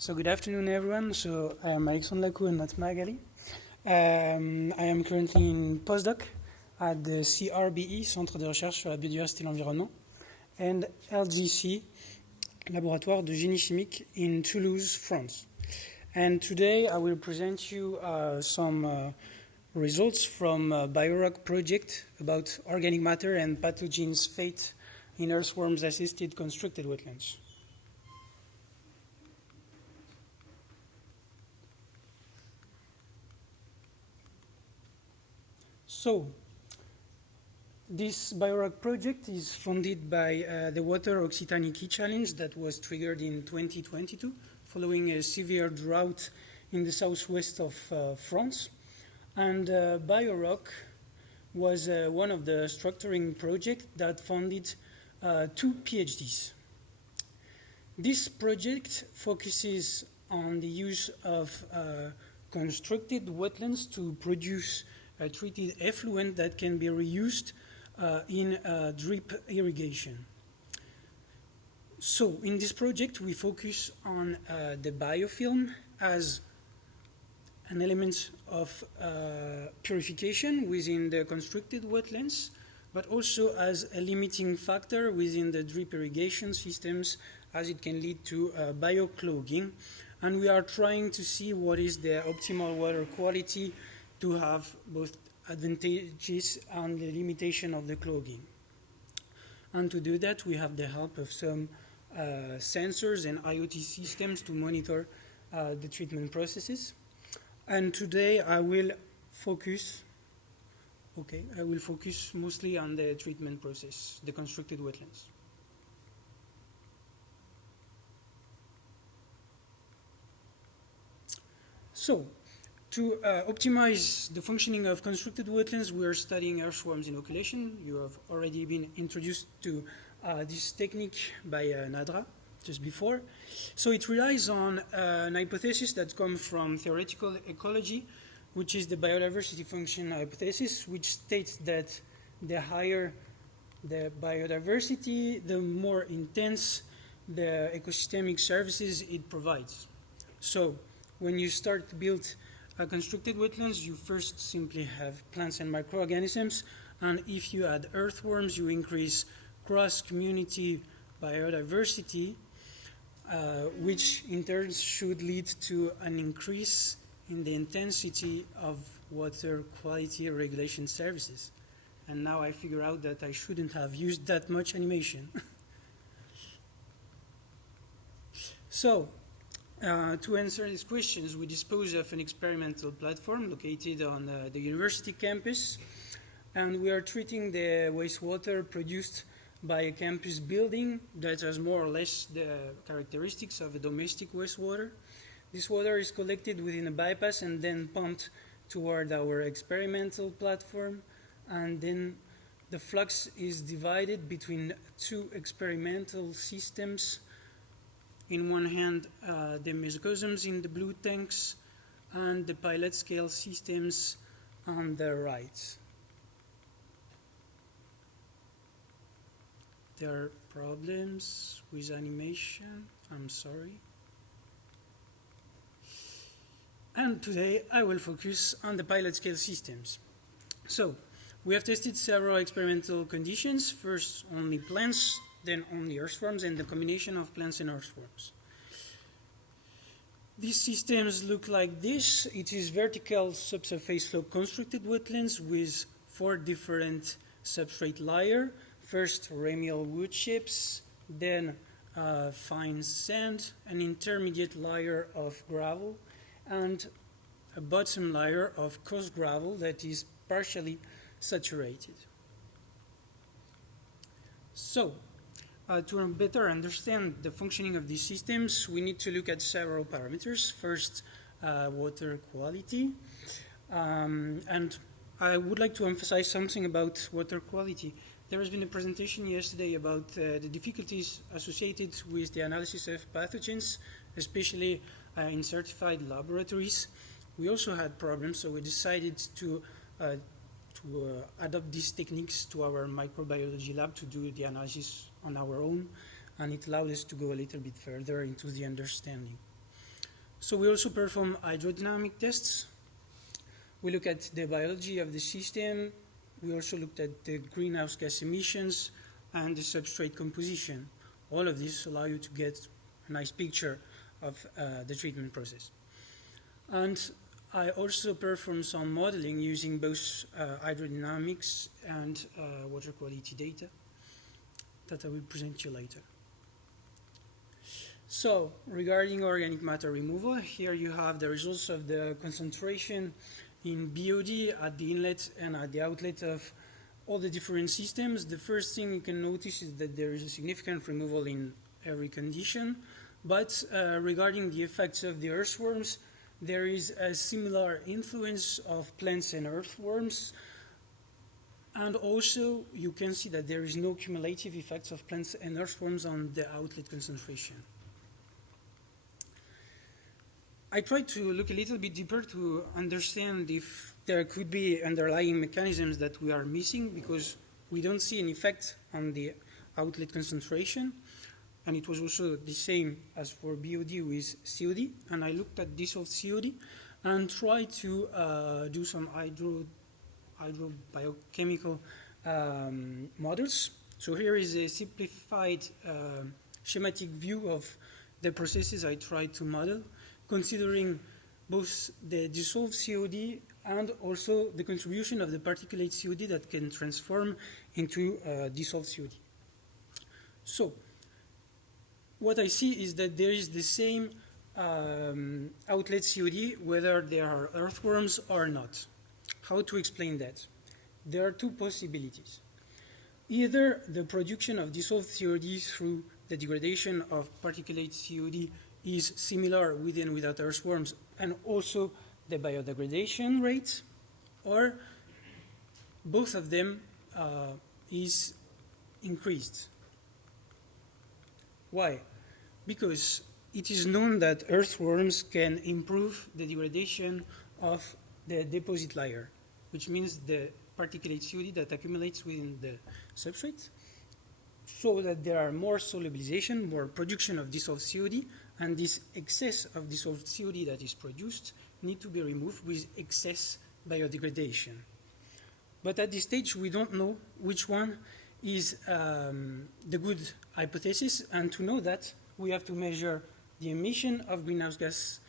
So good afternoon, everyone. So I am Alexandre Lacou and not Magali. I am currently in postdoc at the CRBE, Centre de recherche sur la biodiversité et l'environnement, and LGC, Laboratoire de génie chimique in Toulouse, France. And today I will present you some results from a BioRock project about organic matter and pathogens' fate in earthworms-assisted constructed wetlands. So, this BioRock project is funded by the Water Occitanie Key Challenge that was triggered in 2022 following a severe drought in the southwest of France. And BioRock was one of the structuring projects that funded 2 PhDs. This project focuses on the use of constructed wetlands to produce a treated effluent that can be reused in drip irrigation. So in this project we focus on the biofilm as an element of purification within the constructed wetlands, but also as a limiting factor within the drip irrigation systems, as it can lead to bioclogging. And we are trying to see what is the optimal water quality to have both advantages and the limitation of the clogging. And to do that, we have the help of some sensors and IoT systems to monitor the treatment processes. And today I will focus mostly on the treatment process, the constructed wetlands. So, to optimize the functioning of constructed wetlands, we are studying earthworms inoculation. You have already been introduced to this technique by Nadra just before. So it relies on an hypothesis that comes from theoretical ecology, which is the biodiversity function hypothesis, which states that the higher the biodiversity, the more intense the ecosystemic services it provides. So when you start to build constructed wetlands, you first simply have plants and microorganisms, and if you add earthworms, you increase cross-community biodiversity, which in turn should lead to an increase in the intensity of water quality regulation services. And now I figure out that I shouldn't have used that much animation. So, to answer these questions, we dispose of an experimental platform located on the university campus, and we are treating the wastewater produced by a campus building that has more or less the characteristics of a domestic wastewater. This water is collected within a bypass and then pumped toward our experimental platform, and then the flux is divided between 2 experimental systems. In one hand, the mesocosms in the blue tanks and the pilot scale systems on the right. There are problems with animation, I'm sorry. And today I will focus on the pilot scale systems. So, we have tested several experimental conditions, first only plants, then only earthworms, and the combination of plants and earthworms. These systems look like this. It is vertical subsurface slope constructed wetlands with 4 different substrate layers. First, ramial wood chips, then fine sand, an intermediate layer of gravel, and a bottom layer of coarse gravel that is partially saturated. So, to better understand the functioning of these systems, we need to look at several parameters. First, water quality. And I would like to emphasize something about water quality. There has been a presentation yesterday about the difficulties associated with the analysis of pathogens, especially in certified laboratories. We also had problems, so we decided to adopt these techniques to our microbiology lab to do the analysis on our own, and it allowed us to go a little bit further into the understanding. So we also perform hydrodynamic tests. We look at the biology of the system. We also looked at the greenhouse gas emissions and the substrate composition. All of this allow you to get a nice picture of the treatment process. And I also perform some modeling using both hydrodynamics and water quality data that I will present you later. So, regarding organic matter removal, here you have the results of the concentration in BOD at the inlet and at the outlet of all the different systems. The first thing you can notice is that there is a significant removal in every condition, but regarding the effects of the earthworms, there is a similar influence of plants and earthworms, and also you can see that there is no cumulative effects of plants and earthworms on the outlet concentration. I tried to look a little bit deeper to understand if there could be underlying mechanisms that we are missing, because we don't see an effect on the outlet concentration, and it was also the same as for BOD with COD, and I looked at dissolved COD and tried to do some hydrobiochemical models. So here is a simplified schematic view of the processes I tried to model, considering both the dissolved COD and also the contribution of the particulate COD that can transform into dissolved COD. So, what I see is that there is the same outlet COD whether there are earthworms or not. How to explain that? There are two possibilities. Either the production of dissolved COD through the degradation of particulate COD is similar with and without earthworms, and also the biodegradation rate, or both of them is increased. Why? Because it is known that earthworms can improve the degradation of the deposit layer, which means the particulate COD that accumulates within the substrate, so that there are more solubilization, more production of dissolved COD, and this excess of dissolved COD that is produced need to be removed with excess biodegradation. But at this stage, we don't know which one is the good hypothesis, and to know that, we have to measure the emission of greenhouse gas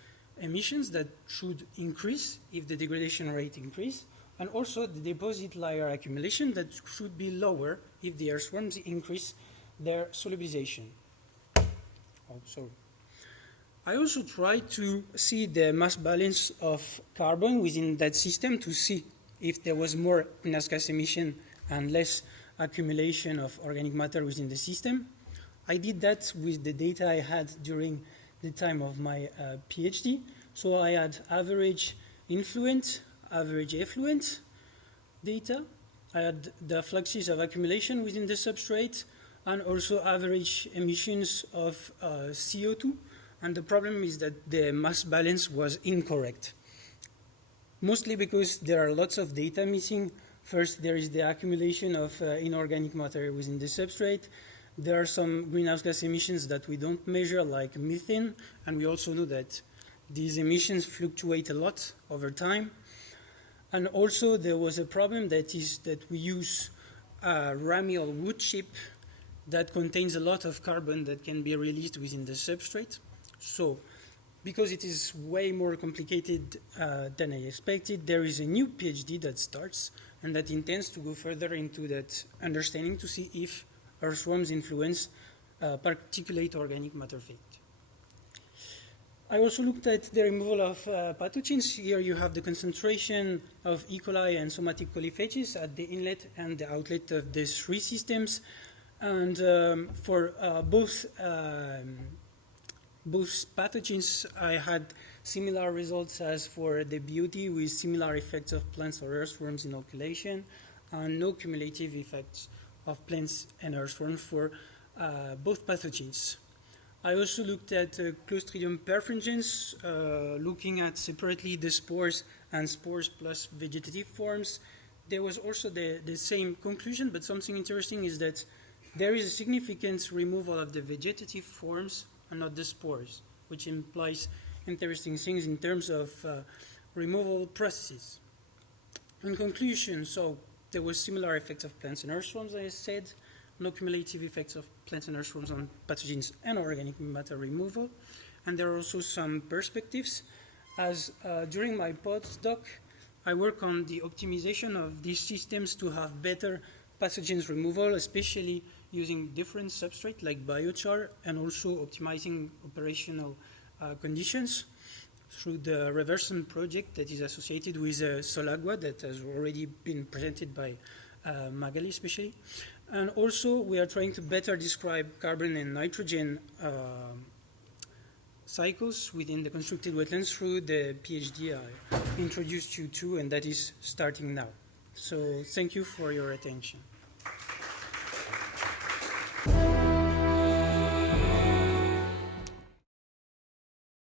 emissions that should increase if the degradation rate increase, and also the deposit layer accumulation that should be lower if the earthworms increase their solubilization. Oh, sorry. I also tried to see the mass balance of carbon within that system to see if there was more greenhouse gas emission and less accumulation of organic matter within the system. I did that with the data I had during the time of my PhD. So I had average influent, average effluent data. I had the fluxes of accumulation within the substrate, and also average emissions of CO2. And the problem is that the mass balance was incorrect. Mostly because there are lots of data missing. First, there is the accumulation of inorganic matter within the substrate. There are some greenhouse gas emissions that we don't measure, like methane, and we also know that these emissions fluctuate a lot over time. And also there was a problem that is that we use ramial wood chip that contains a lot of carbon that can be released within the substrate. So, because it is way more complicated than I expected, there is a new PhD that starts and that intends to go further into that understanding to see if earthworms influence particulate organic matter fate. I also looked at the removal of pathogens. Here you have the concentration of E. coli and somatic polyphages at the inlet and the outlet of the three systems. And for both pathogens, I had similar results as for the BOD, with similar effects of plants or earthworms inoculation, and no cumulative effects of plants and earthworms for both pathogens. I also looked at Clostridium perfringens, looking at separately the spores and spores plus vegetative forms. There was also the same conclusion, but something interesting is that there is a significant removal of the vegetative forms and not the spores, which implies interesting things in terms of removal processes. In conclusion, so there were similar effects of plants and earthworms, as I said, no cumulative effects of plants and earthworms on pathogens and organic matter removal. And there are also some perspectives, as during my postdoc, I work on the optimization of these systems to have better pathogens removal, especially using different substrate like biochar, and also optimizing operational conditions through the Reversion project that is associated with Solagua that has already been presented by Magali especially. And also we are trying to better describe carbon and nitrogen cycles within the constructed wetlands through the PhD I introduced you to, and that is starting now. So thank you for your attention.